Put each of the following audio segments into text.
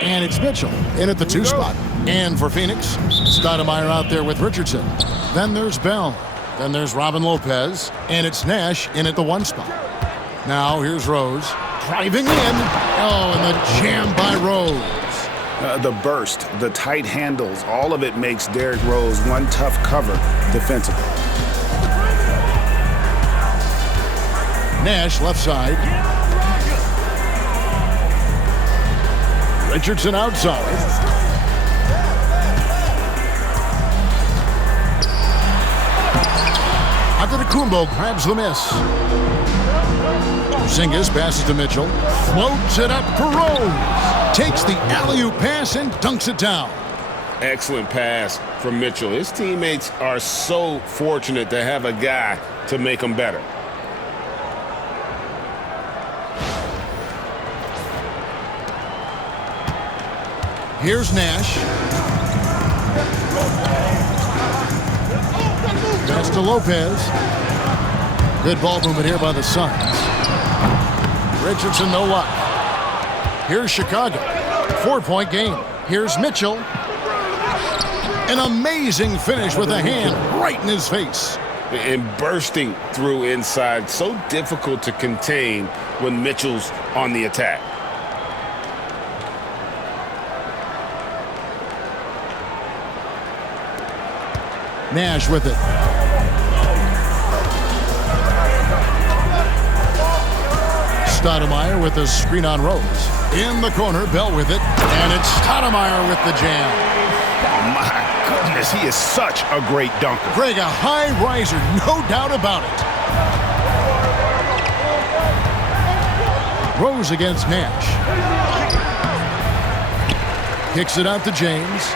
And it's Mitchell in at the 2 spot. And for Phoenix, Stoudemire out there with Richardson. Then there's Bell. Then there's Robin Lopez. And it's Nash in at the 1 spot. Now here's Rose. Driving in. Oh, and the jam by Rose. The burst, the tight handles, all of it makes Derrick Rose one tough cover defensively. Nash left side. Richardson outside. Antetokounmpo grabs the miss. Porzingis passes to Mitchell. Floats it up for Rose. Takes the alley-oop pass and dunks it down. Excellent pass from Mitchell. His teammates are so fortunate to have a guy to make them better. Here's Nash. Pass to Lopez. Good ball movement here by the Suns. Richardson, no luck. Here's Chicago. 4-point game. Here's Mitchell. An amazing finish with a hand right in his face. And bursting through inside. So difficult to contain when Mitchell's on the attack. Nash with it. Stoudemire with the screen on Rose. In the corner, Bell with it. And it's Stoudemire with the jam. Oh, my goodness, he is such a great dunker. Greg, a high riser, no doubt about it. Rose against Nash. Kicks it out to James.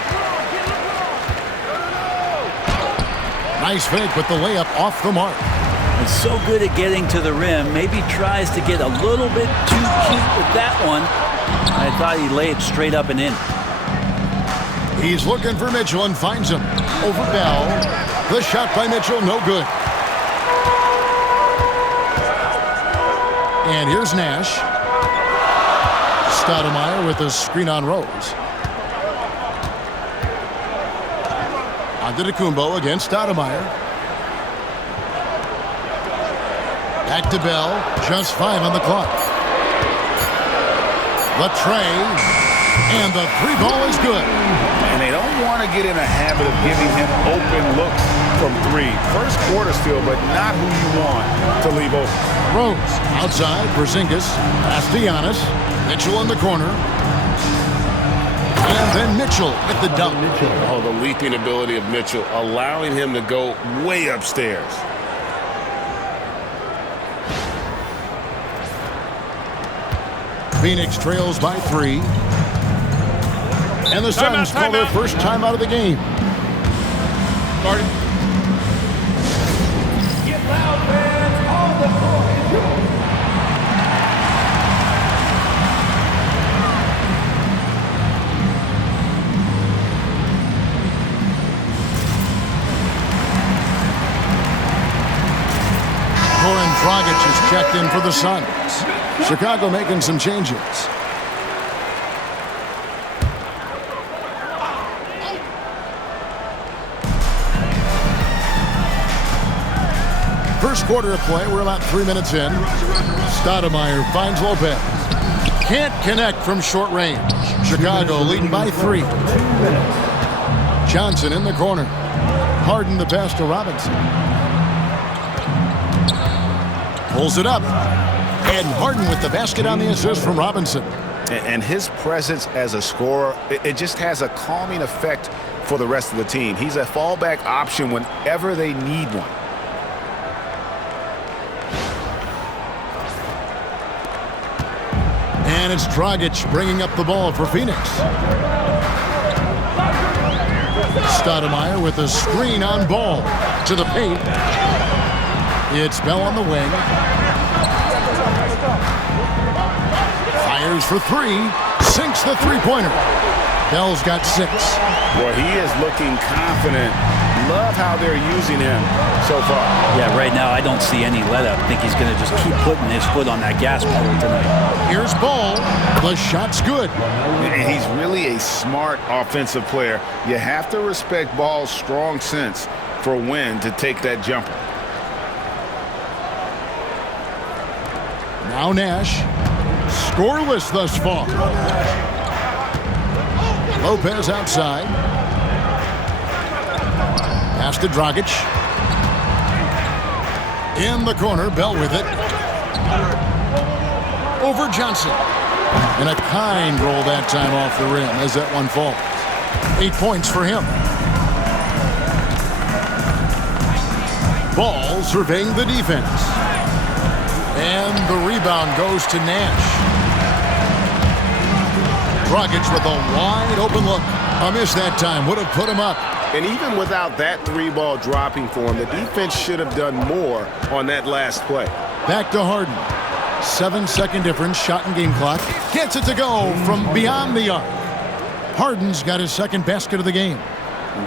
Nice fake, but the layup off the mark. It's so good at getting to the rim. Maybe tries to get a little bit too cute with that one. I thought he'd lay it straight up and in. He's looking for Mitchell and finds him. Over Bell. The shot by Mitchell, no good. And here's Nash. Stoudemire with the screen on Rose. Antetokounmpo against Stoudemire. Back to Bell. Just 5 on the clock. The tray. And the 3 ball is good. And they don't want to get in a habit of giving him open looks from 3. First quarter still, but not who you want to leave open. Rose outside. Porzingis. Pass to Giannis. Mitchell in the corner. And then Mitchell with the dunk. Oh, the leaping ability of Mitchell, allowing him to go way upstairs. Phoenix trails by 3. And the Suns call their first time out of the game. Martin. Get loud, fans. On the floor is yours. Goran Dragic is checked in for the Suns. Chicago making some changes. First quarter of play, we're about 3 minutes in. Stoudemire finds Lopez. Can't connect from short range. Chicago leading by 3. Johnson in the corner. Harden the pass to Robinson. Pulls it up. And Harden with the basket on the assist from Robinson. And his presence as a scorer, it just has a calming effect for the rest of the team. He's a fallback option whenever they need one. And it's Dragic bringing up the ball for Phoenix. Stoudemire with a screen on Ball to the paint. It's Bell on the wing. Fires for 3. Sinks the three-pointer. Bell's got 6. Well, he is looking confident Love how they're using him so far. Yeah, right now I don't see any let-up. I think he's going to just keep putting his foot on that gas pedal tonight. Here's Ball. The shot's good. And he's really a smart offensive player. You have to respect Ball's strong sense for when to take that jumper. Now Nash. Scoreless thus far. Lopez outside. Pass to Dragic. In the corner, Bell with it. Over Johnson. And a kind roll that time off the rim as that one falls. 8 points for him. Ball surveying the defense. And the rebound goes to Nash. Dragic with a wide open look. A miss that time would have put him up. And even without that three-ball dropping for him, the defense should have done more on that last play. Back to Harden. 7-second difference, shot and game clock. Gets it to go from beyond the arc. Harden's got his second basket of the game.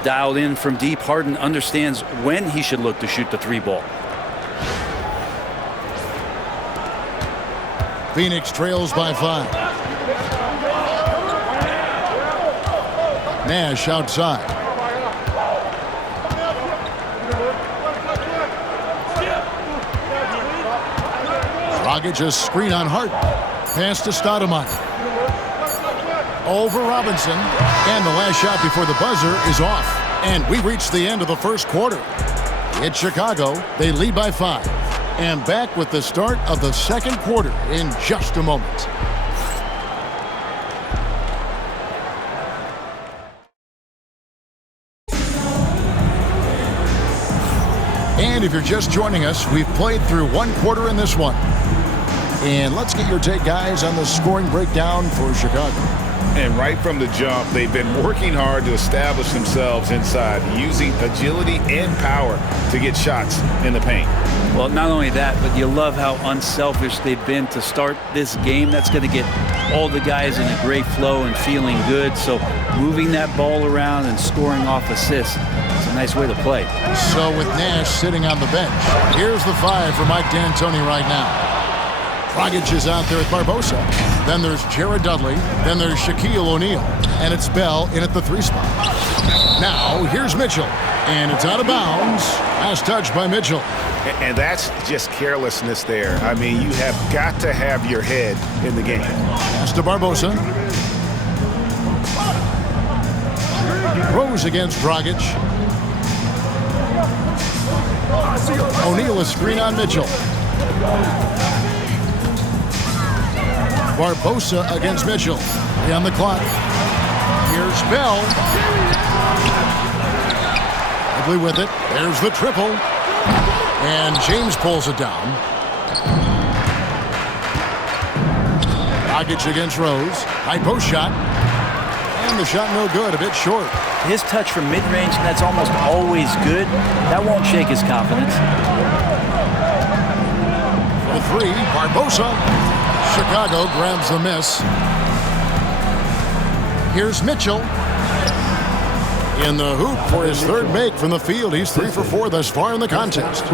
Dialed in from deep, Harden understands when he should look to shoot the three ball. Phoenix trails by 5. Nash outside. Dragic a screen on Harden. Pass to Stoudemire. Over Robinson. And the last shot before the buzzer is off. And we reach the end of the first quarter. It's Chicago. They lead by 5. And back with the start of the second quarter in just a moment. And if you're just joining us, we've played through one quarter in this one. And let's get your take, guys, on the scoring breakdown for Chicago. And right from the jump, they've been working hard to establish themselves inside, using agility and power to get shots in the paint. Well, not only that, but you love how unselfish they've been to start this game. That's going to get all the guys in a great flow and feeling good. So moving that ball around and scoring off assists, it's a nice way to play. So with Nash sitting on the bench, here's the 5 for Mike D'Antoni right now. Dragic is out there with Barbosa. Then there's Jared Dudley. Then there's Shaquille O'Neal. And it's Bell in at the 3 spot. Now, here's Mitchell. And it's out of bounds. Last touch by Mitchell. And that's just carelessness there. I mean, you have got to have your head in the game. Pass to Barbosa. Rose against Dragic. O'Neal a screen on Mitchell. Barbosa against Mitchell. On the clock. Here's Bell. Ugly with it. There's the triple. And James pulls it down. Dragic against Rose. High post shot. And the shot no good. A bit short. His touch from mid-range, that's almost always good. That won't shake his confidence. For 3, Barbosa. Chicago grabs the miss. Here's Mitchell. In the hoop for his third make from the field. He's 3 for 4 thus far in the contest.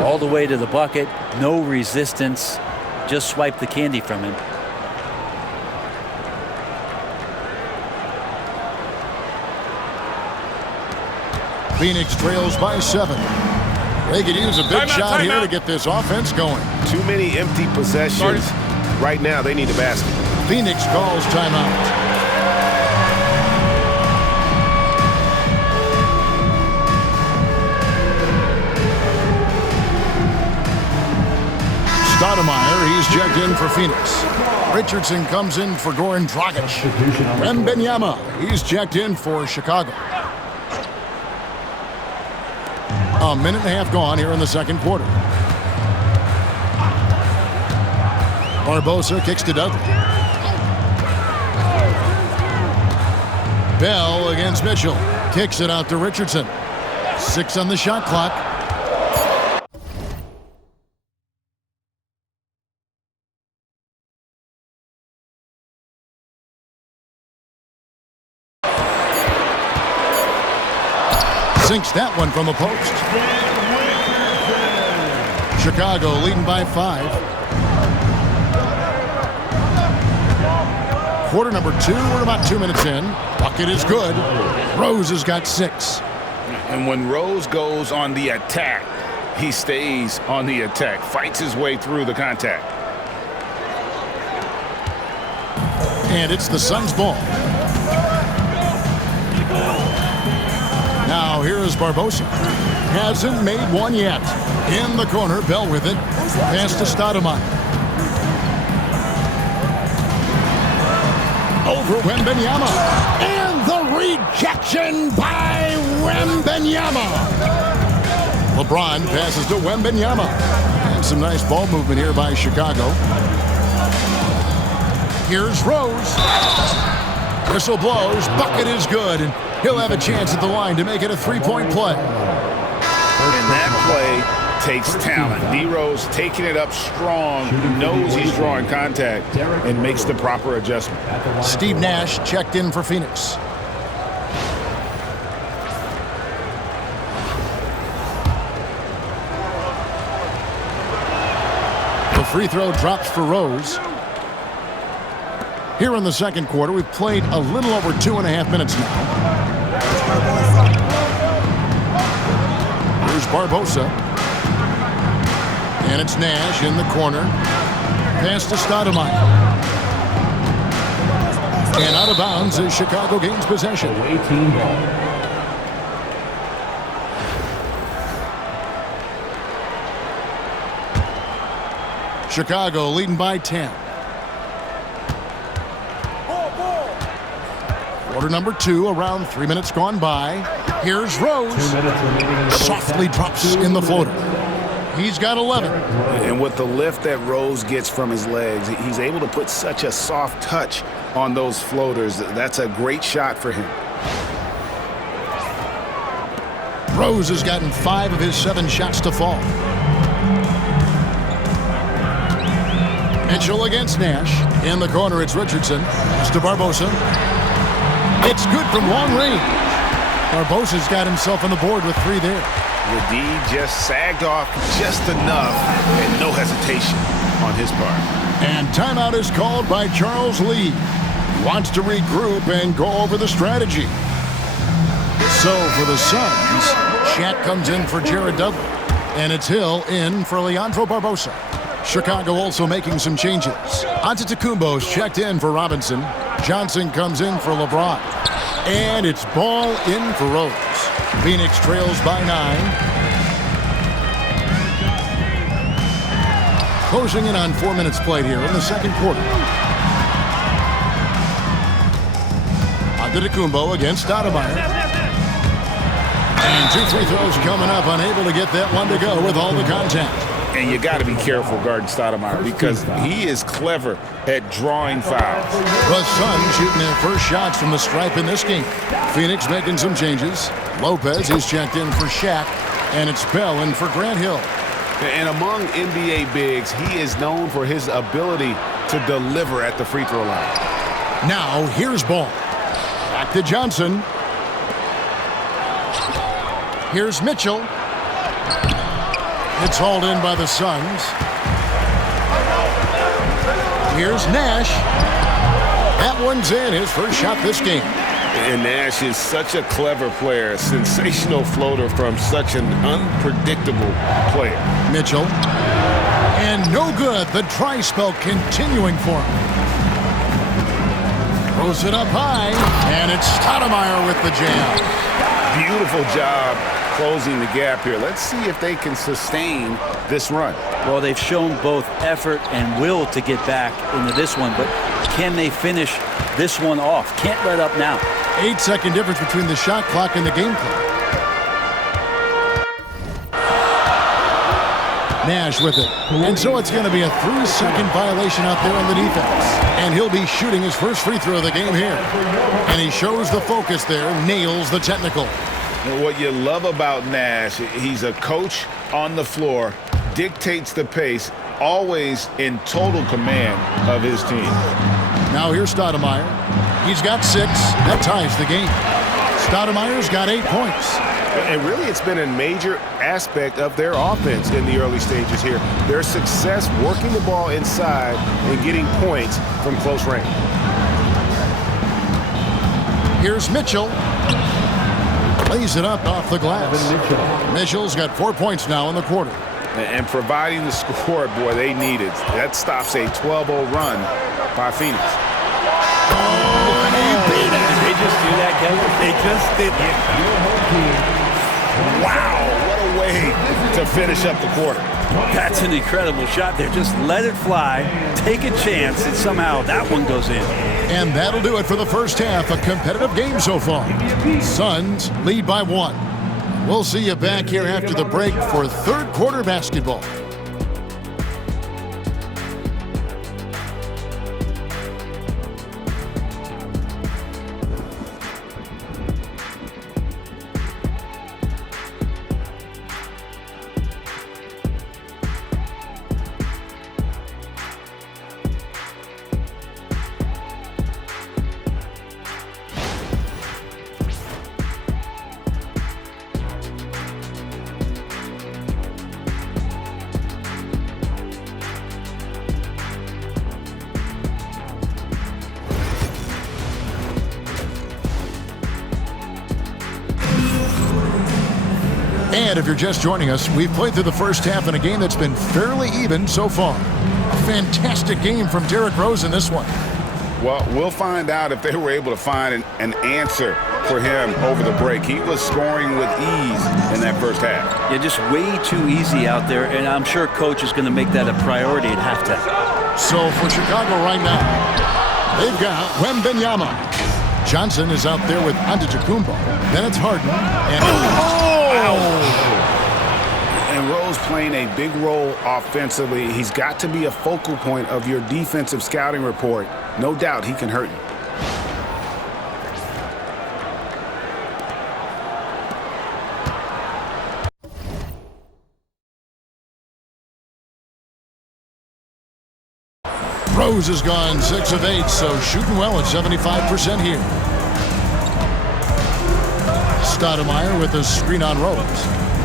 All the way to the bucket. No resistance. Just swipe the candy from him. Phoenix trails by 7. They could use a big shot here to get this offense going. Too many empty possessions. Right now, they need a basket. Phoenix calls timeout. Stoudemire, he's checked in for Phoenix. Richardson comes in for Goran Dragic. Wembanyama, he's checked in for Chicago. A minute and a half gone here in the second quarter. Barbosa kicks to Dudley. Bell against Mitchell. Kicks it out to Richardson. 6 on the shot clock. Sinks that one from the post. Chicago leading by 5. Quarter number 2, we're about 2 minutes in. Bucket is good. Rose has got 6. And when Rose goes on the attack, he stays on the attack, fights his way through the contact. And it's the Suns' ball. Now here is Barbosa. Hasn't made one yet. In the corner, Bell with it. Pass to Stoudemire. Over Wembanyama. And the rejection by Wembanyama. LeBron passes to Wembanyama. And some nice ball movement here by Chicago. Here's Rose. Whistle blows. Bucket is good. And he'll have a chance at the line to make it a three-point play. And that play takes talent. D. Rose taking it up strong, knows he's drawing contact, and makes the proper adjustment. Steve Nash checked in for Phoenix. The free throw drops for Rose. Here in the second quarter, we've played a little over 2.5 minutes now. Here's Barbosa. And it's Nash in the corner. Pass to Stoudemire. And out of bounds as Chicago gains possession. Chicago leading by 10. Quarter number 2, around 3 minutes gone by. Here's Rose. Softly drops in the floater. He's got 11. And with the lift that Rose gets from his legs, he's able to put such a soft touch on those floaters. That's a great shot for him. Rose has gotten 5 of his 7 shots to fall. Mitchell against Nash. In the corner, it's Richardson. Pass to Barbosa. It's good from long range. Barbosa's got himself on the board with 3 there. The D just sagged off just enough and no hesitation on his part. And timeout is called by Charles Lee. He wants to regroup and go over the strategy. So for the Suns, Shaq comes in for Jared Dudley. And it's Hill in for Leandro Barbosa. Chicago also making some changes. Antetokounmpo's checked in for Robinson. Johnson comes in for LeBron. And it's ball in for Rose. Phoenix trails by 9. Closing in on 4 minutes played here in the second quarter. Antetokounmpo against Stoudemire. And 2 free throws coming up, unable to get that one to go with all the contact. And you got to be careful guarding Stoudemire because he is clever at drawing fouls. The Suns shooting their first shots from the stripe in this game. Phoenix making some changes. Lopez is checked in for Shaq, and it's Bell in for Grant Hill. And among NBA bigs, he is known for his ability to deliver at the free throw line. Now here's Ball. Back to Johnson. Here's Mitchell. It's hauled in by the Suns. Here's Nash. That one's in, his first shot this game. And Nash is such a clever player, a sensational floater from such an unpredictable player. Mitchell. And no good. The dry spell continuing for him. Throws it up high. And it's Stoudemire with the jam. Beautiful job closing the gap here. Let's see if they can sustain this run. Well, they've shown both effort and will to get back into this one, but can they finish this one off? Can't let up now. 8-second difference between the shot clock and the game clock. Nash with it. And so it's going to be a 3-second violation out there on the defense. And he'll be shooting his first free throw of the game here. And he shows the focus there, nails the technical. What you love about Nash, he's a coach on the floor, dictates the pace, always in total command of his team. Now here's Stoudemire. He's got 6. That ties the game. Stoudemire's got 8 points. And really, it's been a major aspect of their offense in the early stages here. Their success working the ball inside and getting points from close range. Here's Mitchell. Lays it up off the glass. Mitchell's got 4 points now in the quarter. And providing the score, boy, they needed. That stops a 12-0 run by Phoenix. Oh, and he beat it. Did they just do that, Kevin? They just did it. Wow, what a way to finish up the quarter. That's an incredible shot there. Just let it fly, take a chance, and somehow that one goes in. And that'll do it for the first half. A competitive game so far. Suns lead by 1. We'll see you back here after the break for third quarter basketball. And if you're just joining us, we've played through the first half in a game that's been fairly even so far. A fantastic game from Derrick Rose in this one. Well, we'll find out if they were able to find an answer for him over the break. He was scoring with ease in that first half. Yeah, just way too easy out there, and I'm sure Coach is going to make that a priority at halftime. So for Chicago right now, they've got Wembanyama. Johnson is out there with Antetokounmpo. Then it's Harden. And Rose playing a big role offensively. He's got to be a focal point of your defensive scouting report. No doubt he can hurt you. Rose has gone 6 of 8, so shooting well at 75% here. Stoudemire with a screen on Rose.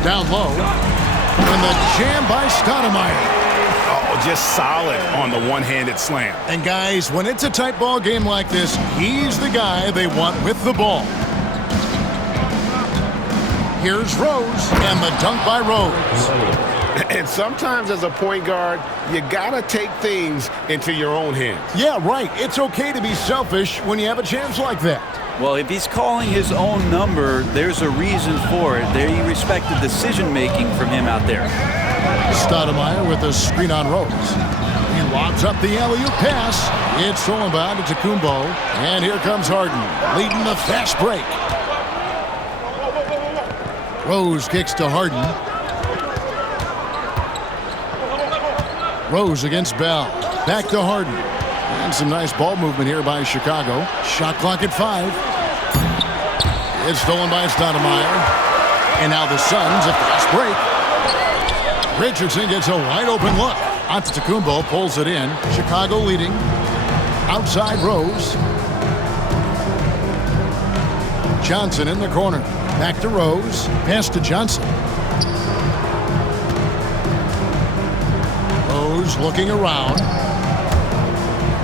Down low. And the jam by Stoudemire. Oh, just solid on the one-handed slam. And guys, when it's a tight ball game like this, he's the guy they want with the ball. Here's Rose, and the dunk by Rose. And sometimes as a point guard, you gotta take things into your own hands. Yeah, right. It's okay to be selfish when you have a chance like that. Well, if he's calling his own number, there's a reason for it. They respect the decision-making from him out there. Stoudemire with a screen on Rose. He lobs up the alley-oop pass. It's stolen by Antetokounmpo. And here comes Harden, leading the fast break. Rose kicks to Harden. Rose against Bell. Back to Harden. And some nice ball movement here by Chicago. Shot clock at 5. It's stolen by Stoudemire. And now the Suns, a fast break. Richardson gets a wide open look. Antetokounmpo pulls it in. Chicago leading. Outside Rose. Johnson in the corner. Back to Rose. Pass to Johnson. Rose looking around.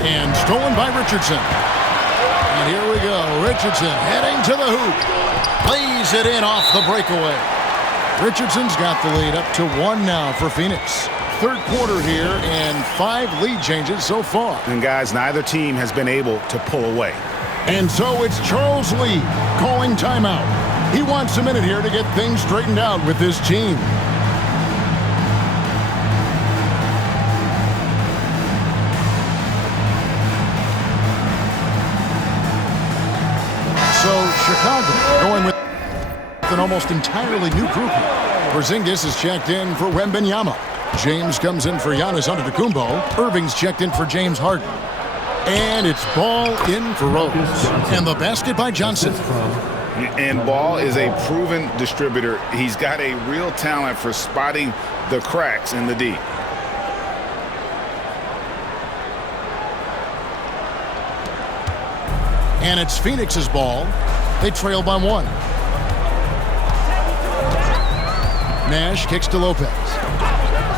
And stolen by Richardson. And here we go. Richardson heading to the hoop. Plays it in off the breakaway. Richardson's got the lead up to 1 now for Phoenix. Third quarter here and 5 lead changes so far. And guys, neither team has been able to pull away. And so it's Charles Lee calling timeout. He wants a minute here to get things straightened out with his team. So Chicago going with an almost entirely new group here. Porzingis is checked in for Wembanyama. James comes in for Giannis Antetokounmpo. Irving's checked in for James Harden. And it's Ball in for Rose. And the basket by Johnson. And Ball is a proven distributor. He's got a real talent for spotting the cracks in the D. And it's Phoenix's ball. They trail by 1. Nash kicks to Lopez.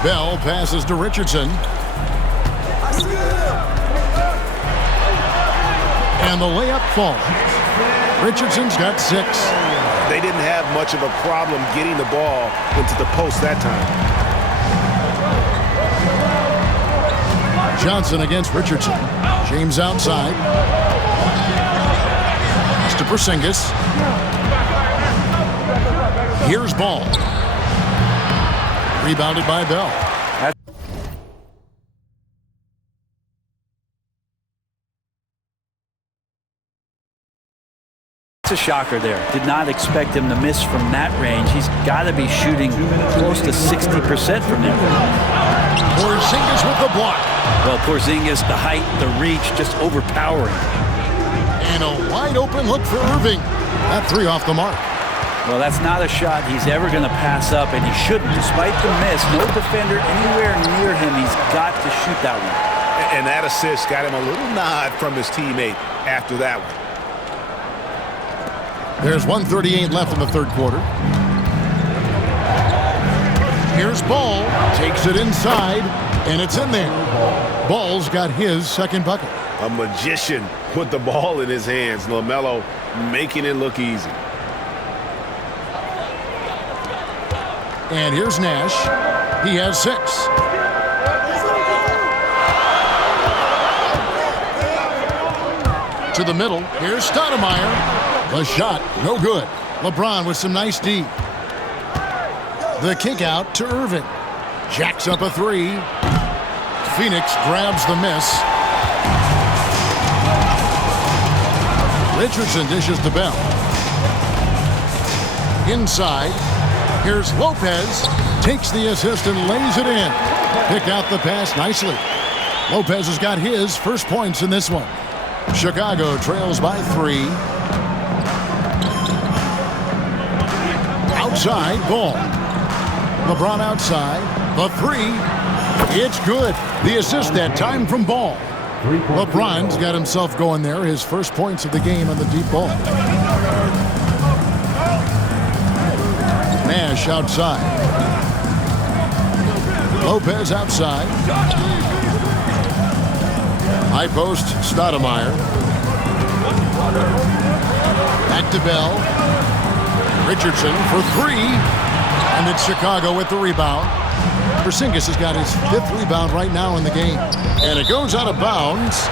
Bell passes to Richardson. And the layup falls. Richardson's got 6. They didn't have much of a problem getting the ball into the post that time. Johnson against Richardson. James outside. It's to Porzingis. Here's Ball. Rebounded by Bell. It's a shocker there. Did not expect him to miss from that range. He's got to be shooting close to 60% from there. Porzingis with the block. Well, Porzingis, the height, the reach, just overpowering. And a wide open look for Irving. That 3 off the mark. Well, that's not a shot he's ever going to pass up, and he shouldn't. Despite the miss, no defender anywhere near him. He's got to shoot that one. And that assist got him a little nod from his teammate after that one. There's 1:38 left in the third quarter. Here's Ball. Takes it inside, and it's in there. Ball's got his second bucket. A magician with the ball in his hands. LaMelo making it look easy. And here's Nash. He has 6. To the middle. Here's Stoudemire. The shot, no good. LeBron with some nice D. The kick out to Irving. Jacks up a 3. Phoenix grabs the miss. Richardson dishes to Bell. Inside. Here's Lopez. Takes the assist and lays it in. Picked out the pass nicely. Lopez has got his first points in this one. Chicago trails by 3. Outside, Ball. LeBron outside. The 3. It's good. The assist that time from Ball. LeBron's got himself going there. His first points of the game on the deep ball. Nash outside. Lopez outside. High post, Stoudemire. Back to Bell. Richardson for 3. And it's Chicago with the rebound. Porzingis has got his 5th rebound right now in the game. And it goes out of bounds.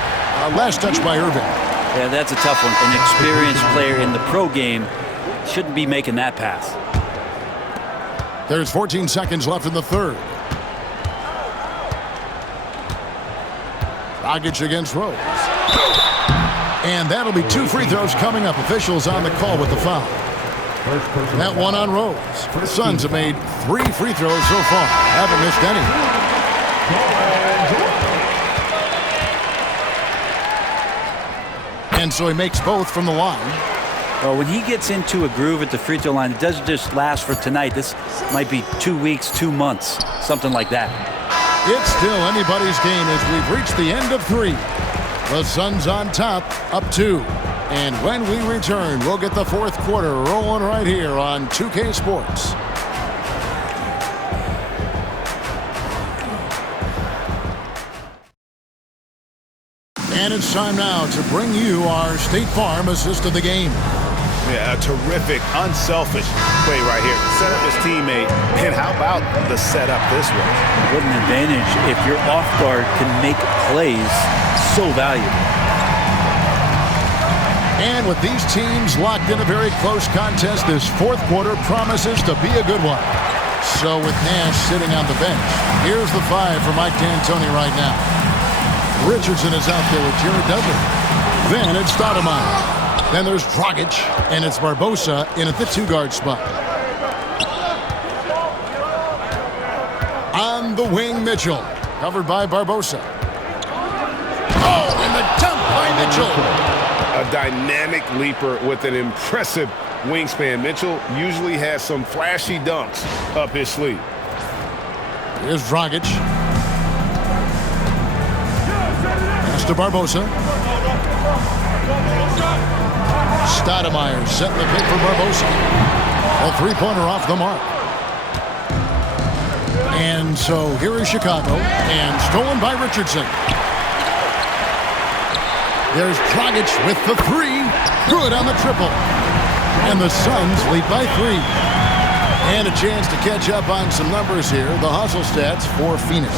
Last touch by Irving. Yeah, that's a tough one. An experienced player in the pro game shouldn't be making that pass. There's 14 seconds left in the third. Dragic against Rose. And that'll be 2 free throws coming up. Officials on the call with the foul. That one on Rose. The Suns have made 3 free throws so far. Haven't missed any. And so he makes both from the line. Well, when he gets into a groove at the free throw line, it doesn't just last for tonight. This might be 2 weeks, 2 months, something like that. It's still anybody's game as we've reached the end of 3. The Suns on top, up 2. And when we return, we'll get the fourth quarter rolling right here on 2K Sports. And it's time now to bring you our State Farm assist of the game. Yeah, a terrific, unselfish play right here. Set up his teammate, and how about the setup this way? What an advantage if your off guard can make plays so valuable. And with these teams locked in a very close contest, this fourth quarter promises to be a good one. So with Nash sitting on the bench, here's the 5 for Mike D'Antoni right now. Richardson is out there with Jared Dudley. Then it's Stoudemire. Then there's Dragic, and it's Barbosa in at the 2-guard spot. On the wing, Mitchell, covered by Barbosa. Oh, and the dunk by Mitchell. A dynamic leaper with an impressive wingspan. Mitchell usually has some flashy dunks up his sleeve. Here's Dragic. Pass to Barbosa. Stoudemire setting the pick for Barbosa. A 3-pointer off the mark. And so here is Chicago, and stolen by Richardson. There's Dragic with the three. Good on the triple. And the Suns lead by 3. And a chance to catch up on some numbers here. The hustle stats for Phoenix.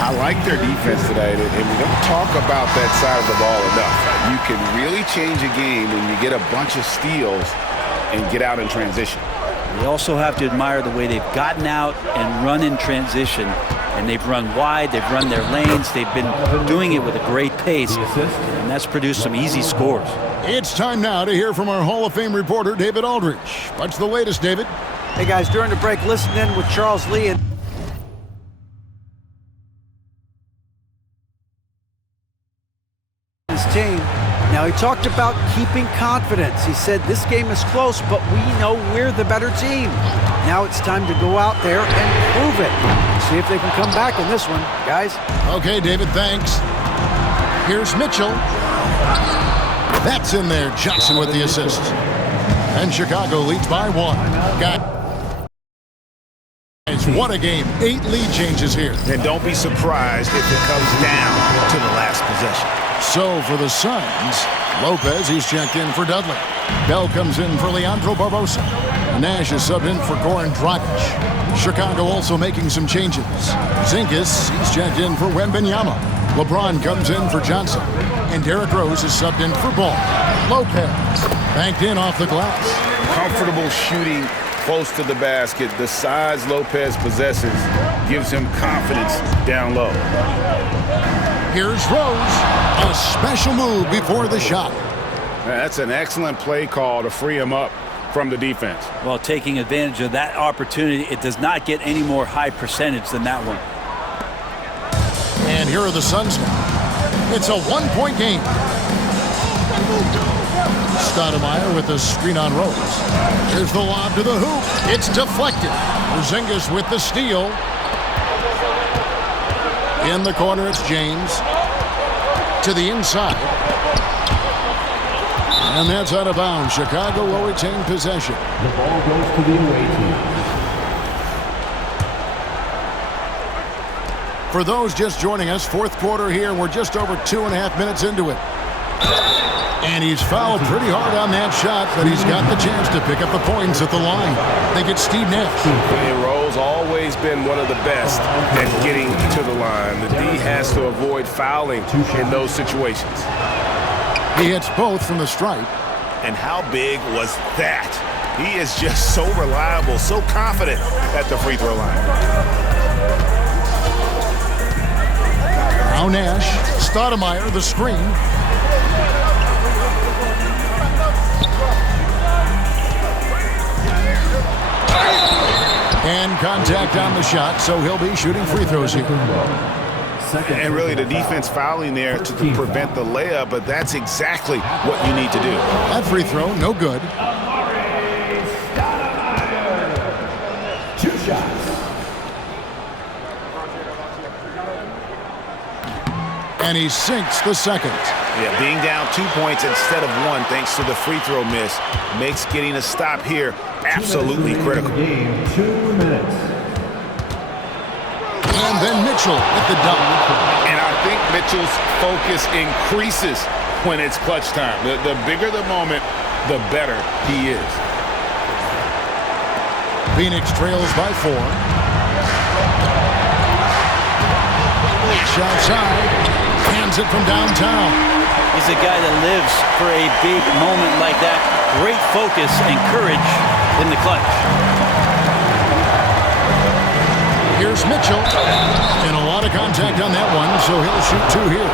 I like their defense today, and we don't talk about that side of the ball enough. You can really change a game when you get a bunch of steals and get out in transition. You also have to admire the way they've gotten out and run in transition. And they've run wide, they've run their lanes, they've been doing it with a great pace. And that's produced some easy scores. It's time now to hear from our Hall of Fame reporter, David Aldridge. What's the latest, David? Hey guys, during the break, listen in with Charles Lee and his team. Now, he talked about keeping confidence. He said this game is close, but we know we're the better team. Now it's time to go out there and prove it. See if they can come back in this one, guys. Okay, David, thanks. Here's Mitchell. That's in there. Johnson with the assist. And Chicago leads by 1. What a game. 8 lead changes here. And don't be surprised if it comes down to the last possession. So for the Suns, Lopez, he's checked in for Dudley. Bell comes in for Leandro Barbosa. Nash is subbed in for Goran Dragic. Chicago also making some changes. Zingas, he's checked in for Wembanyama. LeBron comes in for Johnson. And Derrick Rose is subbed in for Ball. Lopez banked in off the glass. Comfortable shooting close to the basket. The size Lopez possesses gives him confidence down low. Here's Rose. A special move before the shot. That's an excellent play call to free him up from the defense. Well, taking advantage of that opportunity, it does not get any more high percentage than that one. And here are the Suns now. It's a 1-point game. Stoudemire with the screen on Rose. Here's the lob to the hoop. It's deflected. Porzingis with the steal. In the corner, it's James. To the inside. And that's out of bounds. Chicago will retain possession. The ball goes to the away team. For those just joining us, fourth quarter here. We're just over 2.5 minutes into it. And he's fouled pretty hard on that shot, but he's got the chance to pick up the points at the line. I think it's Steve Nash. And Rose always been one of the best at getting to the line. The D has to avoid fouling in those situations. He hits both from the stripe. And how big was that? He is just so reliable, so confident at the free throw line. Now Nash, Stoudemire, the screen. And contact on the shot, so he'll be shooting free throws here. And really the defense fouling there to prevent the layup, but that's exactly what you need to do. That free throw, no good. Two shots. And he sinks the second. Yeah, being down 2 points instead of 1 thanks to the free throw miss makes getting a stop here absolutely critical. Game, 2 minutes. And then Mitchell with the dunk. And I think Mitchell's focus increases when it's clutch time. The bigger the moment, the better he is. Phoenix trails by 4. Outside. Hands it from downtown. He's a guy that lives for a big moment like that. Great focus and courage in the clutch. Here's Mitchell. And a lot of contact on that one, so he'll shoot 2 here.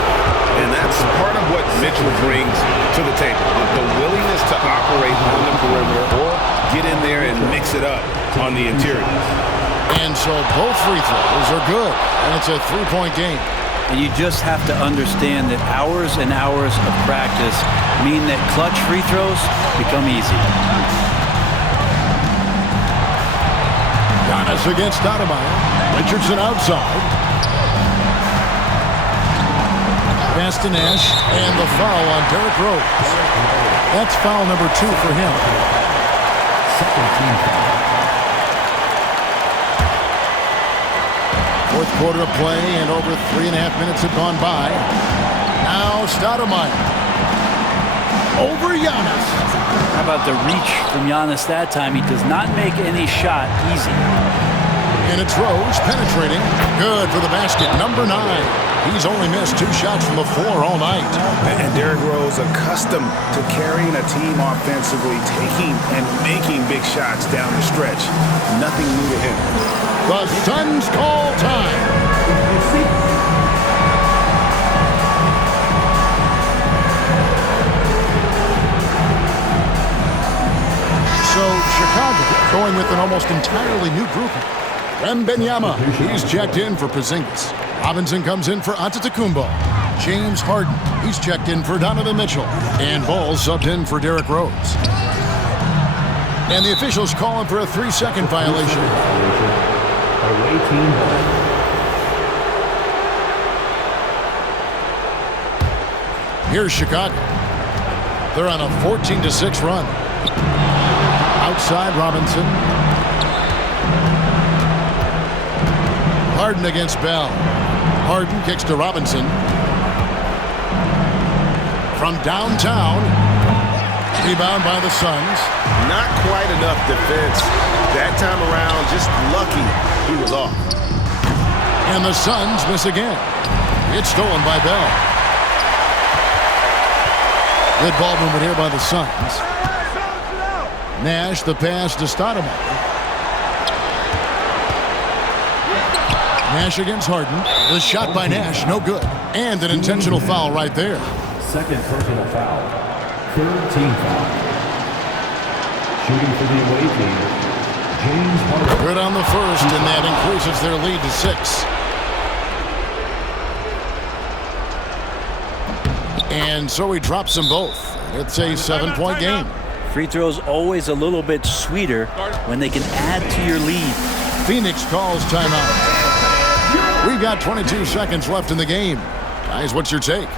And that's part of what Mitchell brings to the table. The willingness to operate on the perimeter or get in there and mix it up on the interior. And so both free throws are good. And it's a 3-point game. And you just have to understand that hours and hours of practice mean that clutch free throws become easy. Giannis against Stoudemire. Richardson outside. Pass to Nash. And the foul on Derrick Rose. That's foul number 2 for him. Second team foul. Fourth quarter of play, and over 3.5 minutes have gone by. Now Stoudemire. Over Giannis. How about the reach from Giannis that time? He does not make any shot easy. And it's Rose penetrating. Good for the basket. Number 9. He's only missed 2 shots from the floor all night. And Derrick Rose, accustomed to carrying a team offensively, taking and making big shots down the stretch. Nothing new to him. The Suns call time. So Chicago going with an almost entirely new grouping. Wembanyama, he's checked in for Porzingis. Robinson comes in for Antetokounmpo. James Harden, he's checked in for Donovan Mitchell. And Ball subbed in for Derrick Rose. And the officials calling for a 3-second violation. Here's Chicago. They're on a 14-6 run. Outside Robinson. Harden against Bell. Harden kicks to Robinson. From downtown. Rebound by the Suns. Not quite enough defense that time around. Just lucky he was off. And the Suns miss again. It's stolen by Bell. Good ball movement here by the Suns. Nash, the pass to Stoudemire. Nash against Harden. The shot by Nash, no good. And an intentional foul right there. Second personal foul. Third team foul. Shooting for the away team, James Harden. Good on the first, and that increases their lead to 6. And so he drops them both. It's a 7-point game. Free throws always a little bit sweeter when they can add to your lead. Phoenix calls timeout. We've got 22 seconds left in the game. Guys, what's your take?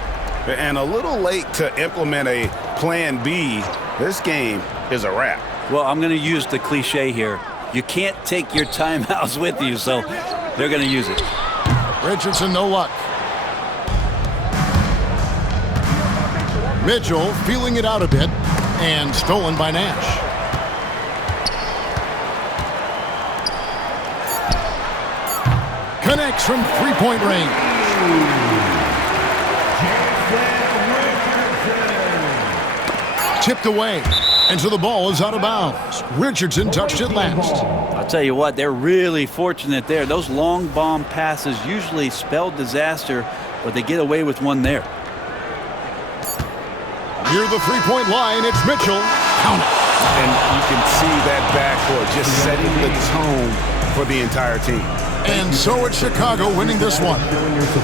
And a little late to implement a plan B. This game is a wrap. Well, I'm going to use the cliche here. You can't take your timeouts with you, so they're going to use it. Richardson, no luck. Mitchell feeling it out a bit. And stolen by Nash. Connects from 3-point range. Tipped away. And so the ball is out of bounds. Richardson touched it last. I'll tell you what, they're really fortunate there. Those long bomb passes usually spell disaster, but they get away with one there. Near the 3-point line, it's Mitchell. Count it. And you can see that backcourt just setting the tone for the entire team. And so it's Chicago winning this one.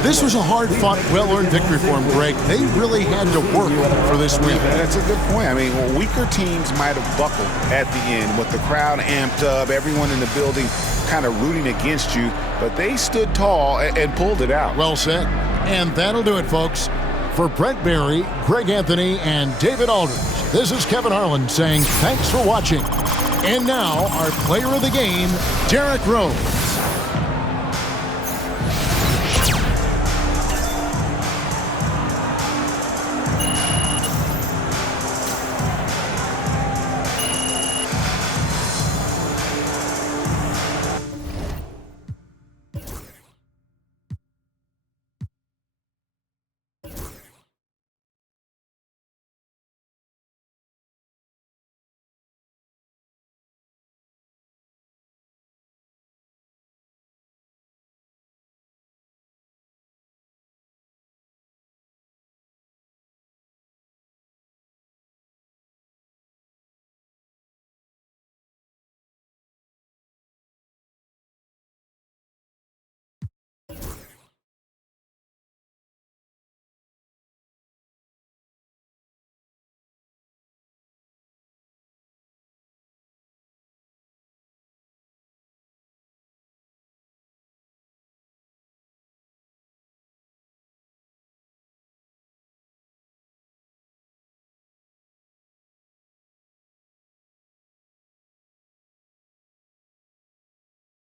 This was a hard-fought, well-earned victory for them, Greg. They really had to work for this win. That's a good point. I mean, weaker teams might have buckled at the end with the crowd amped up, everyone in the building kind of rooting against you, but they stood tall and pulled it out. Well said. And that'll do it, folks. For Brent Barry, Greg Anthony, and David Aldridge, this is Kevin Harlan saying thanks for watching. And now, our player of the game, Derrick Rose.